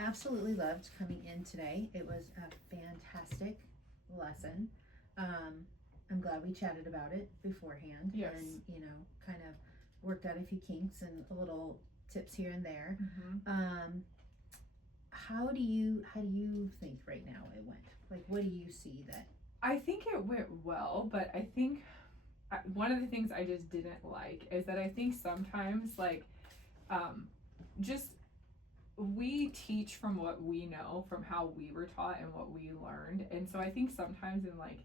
absolutely loved coming in today. It was a fantastic lesson. I'm glad we chatted about it beforehand. Yes. And, kind of worked out a few kinks and a little tips here and there. How do you think right now it went? Like, what do you see that? I think it went well, but I think one of the things I just didn't like is that I think sometimes, like, just we teach from what we know, from how we were taught and what we learned. And so I think sometimes in like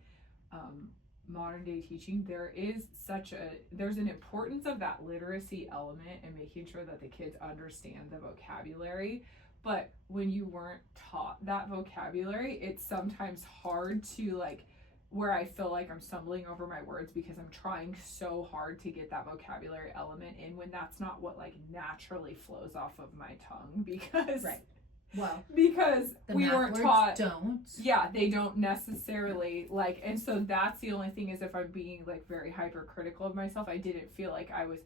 modern day teaching, there's an importance of that literacy element and making sure that the kids understand the vocabulary. But when you weren't taught that vocabulary, it's sometimes hard to like, where I feel like I'm stumbling over my words because I'm trying so hard to get that vocabulary element in when that's not what like naturally flows off of my tongue because Right. Well, because the we math weren't words taught. don't. Yeah, they don't necessarily like, and so that's the only thing is if I'm being like very hypercritical of myself, I didn't feel like I was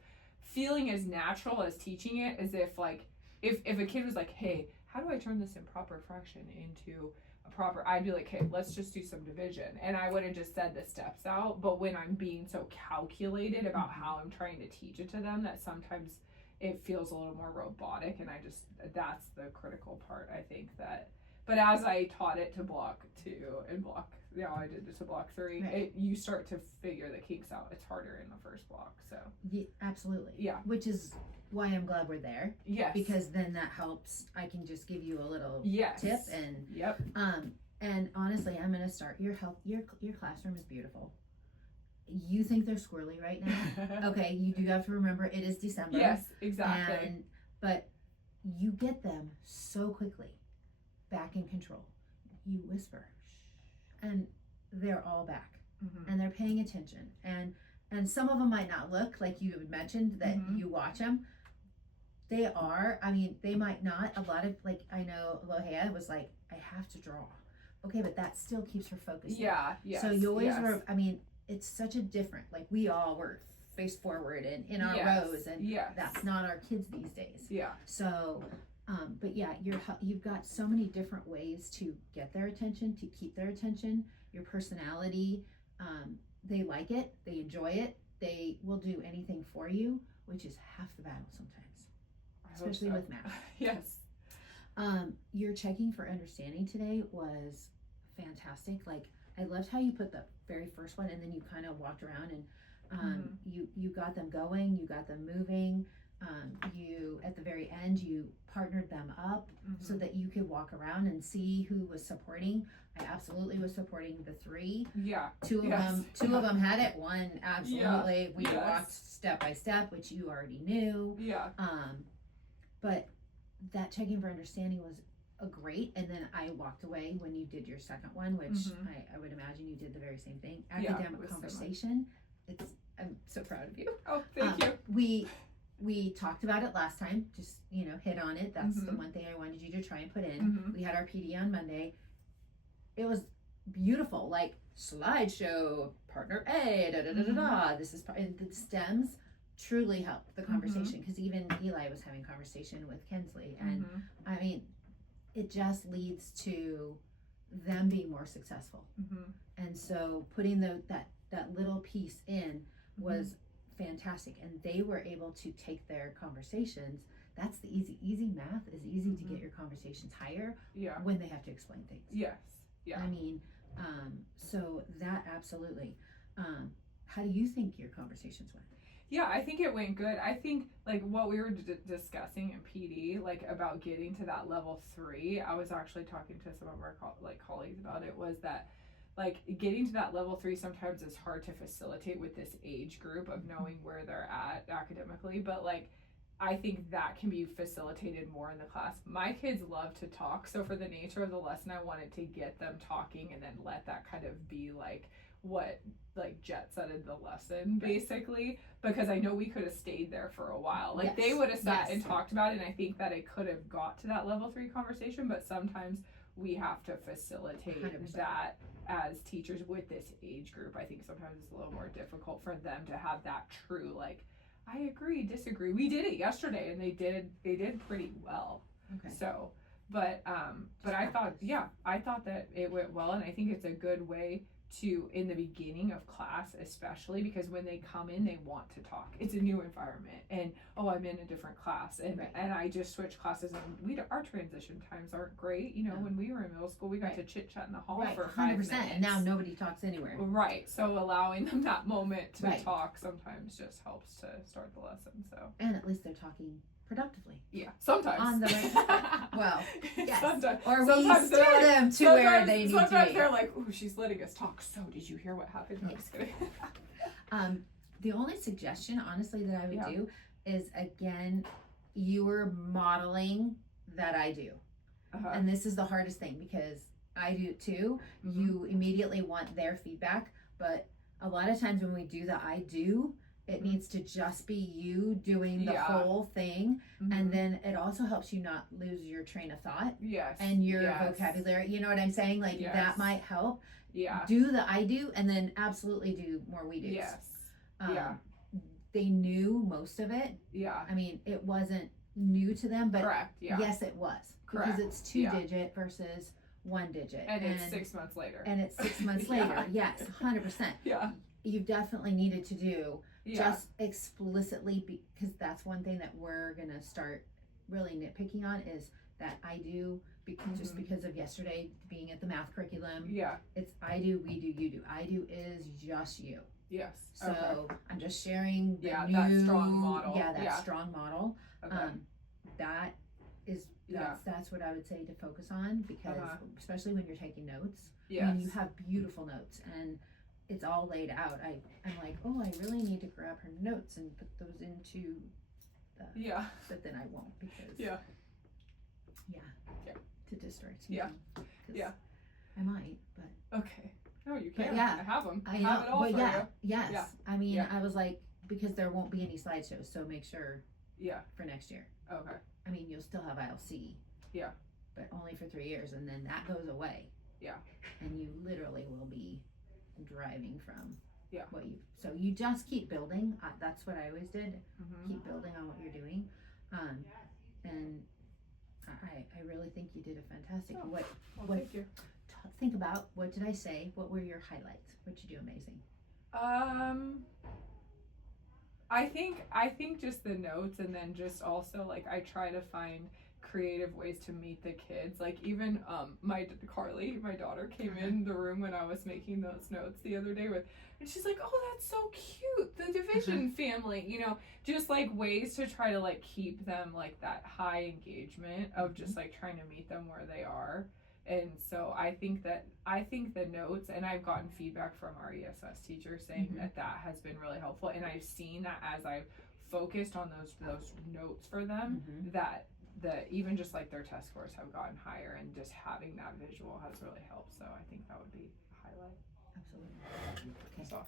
feeling as natural as teaching it as if like if a kid was like, hey, how do I turn this improper fraction into a proper, I'd be like, hey, let's just do some division, and I would have just said the steps out. But when I'm being so calculated about how I'm trying to teach it to them, that sometimes it feels a little more robotic, and that's the critical part, I think. That but as I taught it to block 2 and block, I did it to block 3, Right. you start to figure the kinks out. It's harder in the first block. So Yeah, absolutely. Yeah. Which is why I'm glad we're there. Yes. Because then that helps. I can just give you a little Yes. tip and Yep. And honestly, I'm gonna start your classroom is beautiful. You think they're squirrely right now. Okay, you do have to remember it is December. Yes, exactly. But you get them so quickly back in control. You whisper, shh, and they're all back, and they're paying attention. And some of them might not look like you had mentioned that you watch them. They are. I mean, they might not. A lot of like I know Lohea was like, I have to draw. Okay, but that still keeps her focused. Yeah. Yes. So you always were. I mean, it's such a different. Like we all were face forward and in our rows, and that's not our kids these days. Yeah. So, but yeah, you've got so many different ways to get their attention, to keep their attention. Your personality, they like it, they enjoy it, they will do anything for you, which is half the battle sometimes, especially with math. Yes. Your checking for understanding today was fantastic. Like I loved how you put the very first one and then you kind of walked around and you got them going, you got them moving. You at the very end you partnered them up so that you could walk around and see who was supporting. I absolutely was supporting the 3. Yeah. Two of them had it. One absolutely we walked step by step, which you already knew. Yeah. But that checking for understanding was a great, and then I walked away when you did your second one, which I would imagine you did the very same thing. Academic conversation. I'm so proud of you. Oh, thank you. We talked about it last time, just hit on it. That's the one thing I wanted you to try and put in. We had our PD on Monday. It was beautiful, like slideshow, partner A, da da da da da. This is and the stems truly helped the conversation because even Eli was having conversation with Kensley, and I mean, it just leads to them being more successful. And so putting that little piece in was fantastic, and they were able to take their conversations. That's the easy math is easy to get your conversations higher when they have to explain things. Yes. Yeah. I mean, so that absolutely. How do you think your conversations went? Yeah, I think it went good. I think like what we were discussing in PD, like about getting to that level 3, I was actually talking to some of our colleagues about it, was that like getting to that level 3 sometimes is hard to facilitate with this age group of knowing where they're at academically, but like I think that can be facilitated more in the class. My kids love to talk, so for the nature of the lesson, I wanted to get them talking and then let that kind of be like what like jet setted the lesson basically, because I know we could have stayed there for a while. Like they would have sat and talked about it, and I think that it could have got to that level 3 conversation, but sometimes we have to facilitate 100%. That as teachers with this age group. I think sometimes it's a little more difficult for them to have that true like, I agree, disagree. We did it yesterday and they did pretty well. Okay. So But I thought that it went well, and I think it's a good way to, in the beginning of class especially, because when they come in they want to talk. It's a new environment, and I'm in a different class, and I just switched classes, and our transition times aren't great. When we were in middle school, we got to chit chat in the hall for 5 minutes, and now nobody talks anywhere. Right. So allowing them that moment to talk sometimes just helps to start the lesson. So, and at least they're talking productively. Yeah, sometimes. On the right. Well, yes. Sometimes. Or we steer them to where they need to be. Sometimes they're like, "Ooh, she's letting us talk. So, did you hear what happened?" No, I'm just kidding. The only suggestion, honestly, that I would do is, again, you were modeling that I do. And this is the hardest thing, because I do it too. Mm-hmm. You immediately want their feedback, but a lot of times when we do the I do, it needs to just be you doing the whole thing. And then it also helps you not lose your train of thought. Yes. And your vocabulary. You know what I'm saying? Like, that might help. Yeah. Do the I do, and then absolutely do more we do's. Yes. They knew most of it. Yeah. I mean, it wasn't new to them, but correct. Yeah. Yes, it was. Correct. Because it's 2-digit versus 1-digit. And it's 6 months later. And it's 6 months later. Yes, 100%. Yeah. You definitely needed to do just explicitly, because that's one thing that we're going to start really nitpicking on, is that I do, because just because of yesterday being at the math curriculum. Yeah. It's I do, we do, you do. I do is just you. Yes. So I'm just sharing the new, that strong model. Strong model. Okay. That's what I would say to focus on, because especially when you're taking notes. Yes. I mean, you have beautiful notes and it's all laid out. I'm like, I really need to grab her notes and put those into the but then I won't, because to distract me. I might, but okay. No, you can't. I have them. I have it all for you. Yes. Yeah. I mean, I was like, because there won't be any slideshows, so make sure for next year. Okay. I mean, you'll still have ILC. Yeah. But only for 3 years, and then that goes away. Yeah. And you literally will be driving from what you. So you just keep building. That's what I always did. Keep building on what you're doing, and I really think you did a fantastic. Well, thank you. Think about, what did I say? What were your highlights? What did you do amazing? I think just the notes, and then just also, like, I try to find creative ways to meet the kids. Like, even Carly, my daughter, came in the room when I was making those notes the other day and she's like, "Oh, that's so cute, the division family," just like ways to try to like keep them like that high engagement of just like trying to meet them where they are. And so I think the notes, and I've gotten feedback from our ESS teacher saying that has been really helpful, and I've seen that as I've focused on those notes for them, that even just like their test scores have gotten higher, and just having that visual has really helped. So I think that would be a highlight. Absolutely. Okay. So